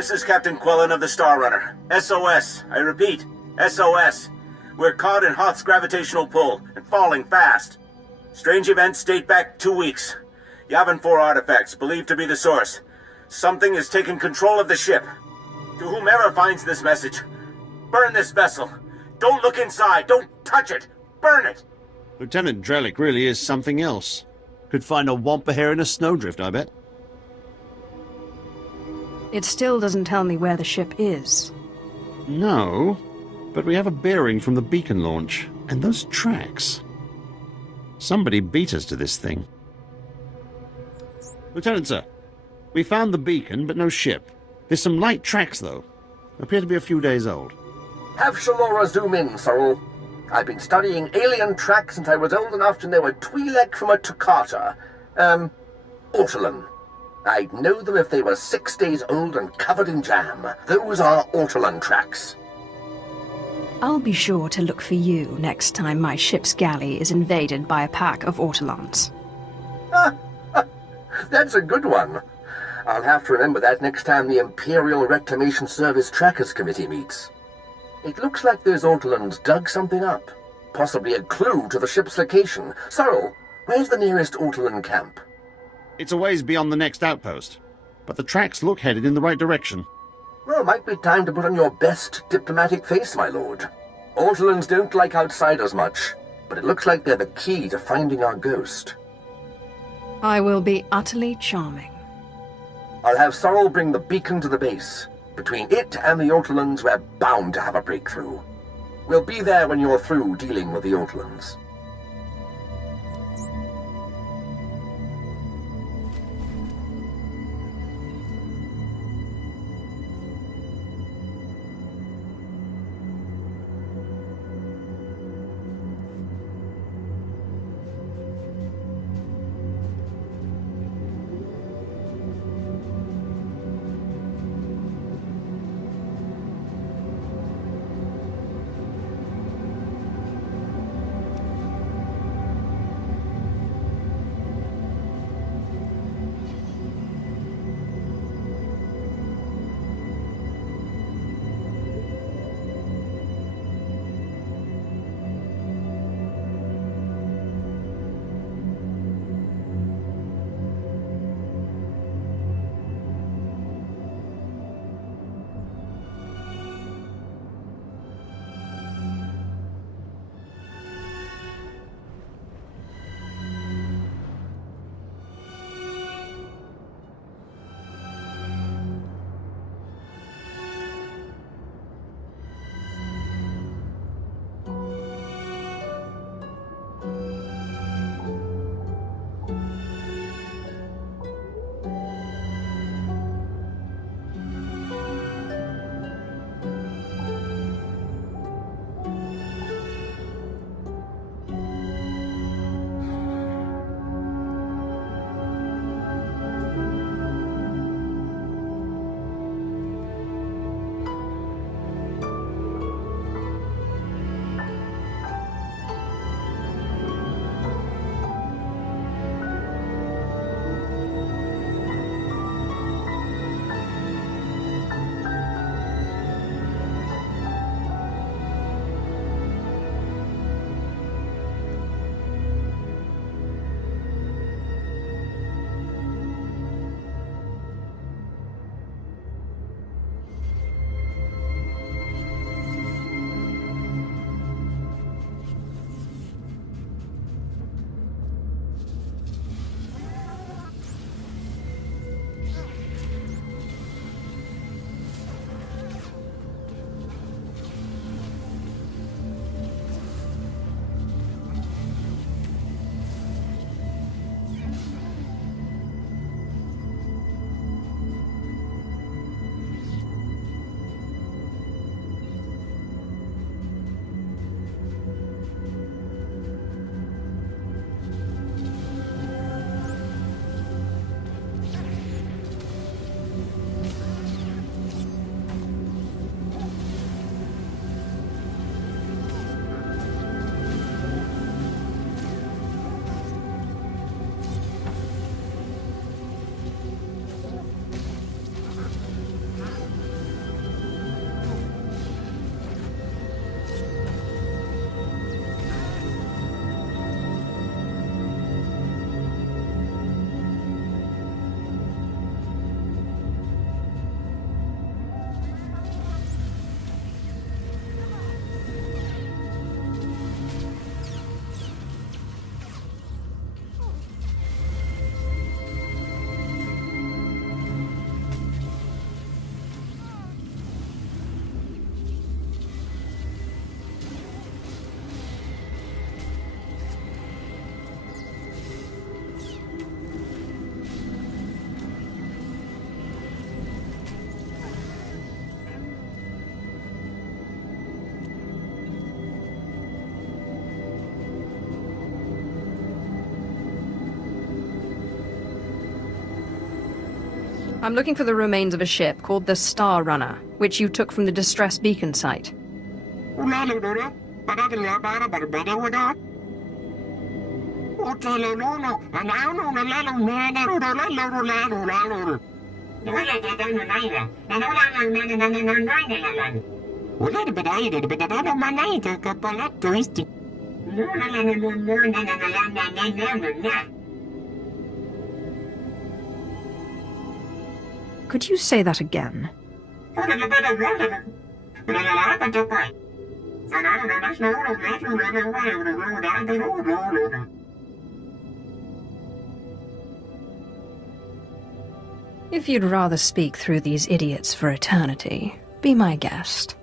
This is Captain Quellen of the Star Runner. SOS. I repeat, SOS. We're caught in Hoth's gravitational pull and falling fast. Strange events date back 2 weeks. Yavin 4 artifacts believed to be the source. Something has taken control of the ship. To whomever finds this message, burn this vessel. Don't look inside. Don't touch it. Burn it. Lieutenant Drellick really is something else. Could find a wampa hair in a snowdrift, I bet. It still doesn't tell me where the ship is. No, but we have a bearing from the beacon launch, and those tracks. Somebody beat us to this thing. Lieutenant, sir, we found the beacon, but no ship. There's some light tracks, though. Appear to be a few days old. Have Shalora zoom in, Sorrel. I've been studying alien tracks since I was old enough to know a Twi'lek from a Toccata. Ortolan. I'd know them if they were 6 days old and covered in jam. Those are Ortolan tracks. I'll be sure to look for you next time my ship's galley is invaded by a pack of Ortolans. That's a good one. I'll have to remember that next time the Imperial Reclamation Service Trackers Committee meets. It looks like those Ortolans dug something up. Possibly a clue to the ship's location. Sorrel, where's the nearest Ortolan camp? It's a ways beyond the next outpost, but the tracks look headed in the right direction. Well, might be time to put on your best diplomatic face, my lord. Ortolans don't like outsiders much, but it looks like they're the key to finding our ghost. I will be utterly charming. I'll have Sorrel bring the beacon to the base. Between it and the Ortolans, we're bound to have a breakthrough. We'll be there when you're through dealing with the Ortolans. I'm looking for the remains of a ship called the Star Runner, which you took from the distress beacon site. Could you say that again? If you'd rather speak through these idiots for eternity, be my guest.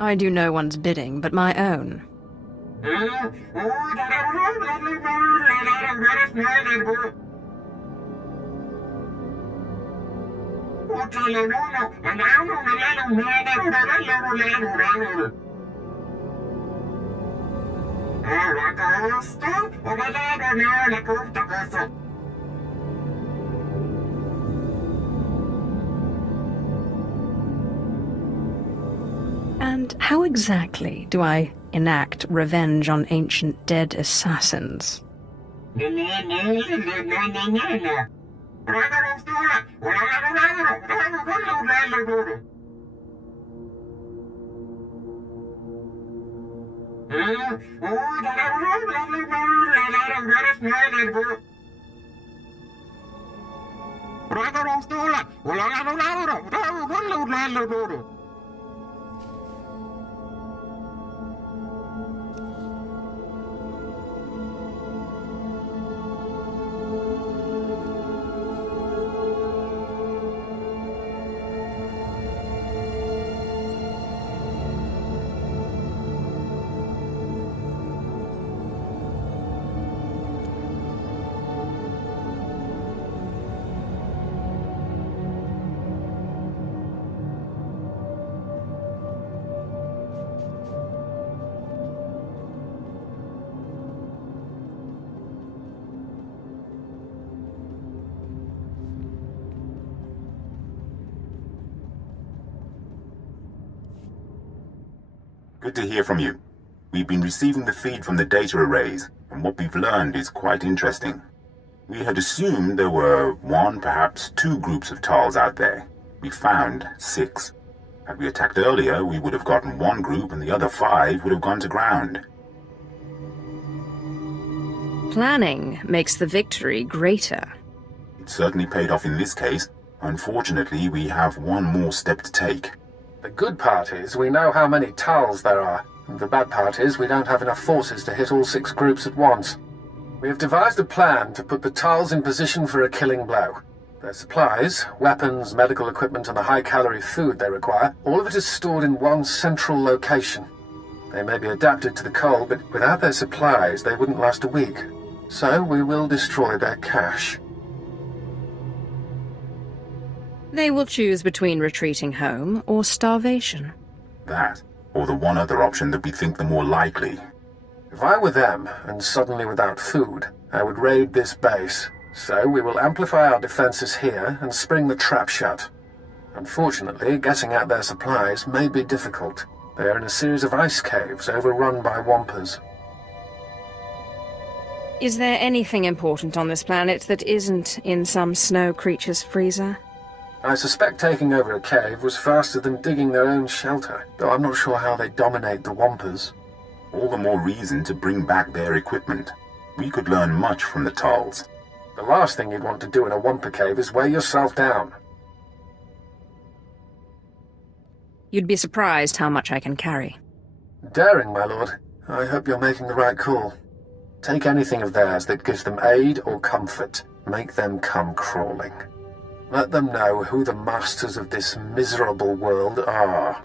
I do no one's bidding but my own. And how exactly do I enact revenge on ancient dead assassins? Good to hear from you. We've been receiving the feed from the data arrays, and what we've learned is quite interesting. We had assumed there were one, perhaps two groups of Tals out there. We found 6. Had we attacked earlier, we would have gotten one group and the other 5 would have gone to ground. Planning makes the victory greater. It certainly paid off in this case. Unfortunately, we have one more step to take. The good part is we know how many Tals there are, and the bad part is we don't have enough forces to hit all 6 groups at once. We have devised a plan to put the Tals in position for a killing blow. Their supplies, weapons, medical equipment, and the high-calorie food they require, all of it is stored in one central location. They may be adapted to the cold, but without their supplies they wouldn't last a week. So we will destroy their cache. They will choose between retreating home or starvation. That, or the one other option that we think the more likely. If I were them, and suddenly without food, I would raid this base. So we will amplify our defenses here and spring the trap shut. Unfortunately, getting at their supplies may be difficult. They are in a series of ice caves overrun by Wampas. Is there anything important on this planet that isn't in some snow creature's freezer? I suspect taking over a cave was faster than digging their own shelter, though I'm not sure how they dominate the Wampas. All the more reason to bring back their equipment. We could learn much from the Tals. The last thing you'd want to do in a Wampa cave is weigh yourself down. You'd be surprised how much I can carry. Daring, my lord. I hope you're making the right call. Take anything of theirs that gives them aid or comfort. Make them come crawling. Let them know who the masters of this miserable world are.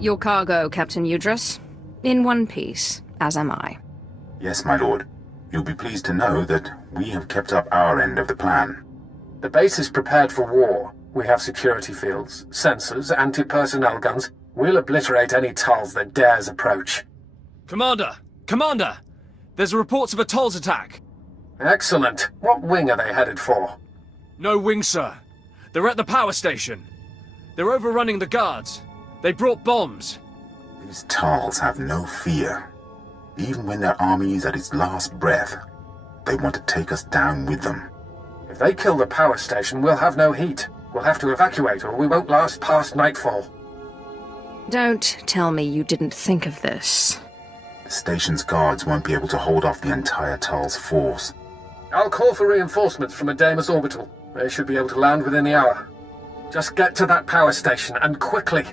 Your cargo, Captain Udrus. In one piece, as am I. Yes, my lord. You'll be pleased to know that we have kept up our end of the plan. The base is prepared for war. We have security fields, sensors, anti-personnel guns. We'll obliterate any Tulls that dares approach. Commander! Commander! There's reports of a Tull's attack. Excellent. What wing are they headed for? No wing, sir. They're at the power station. They're overrunning the guards. They brought bombs. These Tulls have no fear. Even when their army is at its last breath, they want to take us down with them. If they kill the power station, we'll have no heat. We'll have to evacuate or we won't last past nightfall. Don't tell me you didn't think of this. The station's guards won't be able to hold off the entire Tull's force. I'll call for reinforcements from a Damus orbital. They should be able to land within the hour. Just get to that power station, and quickly.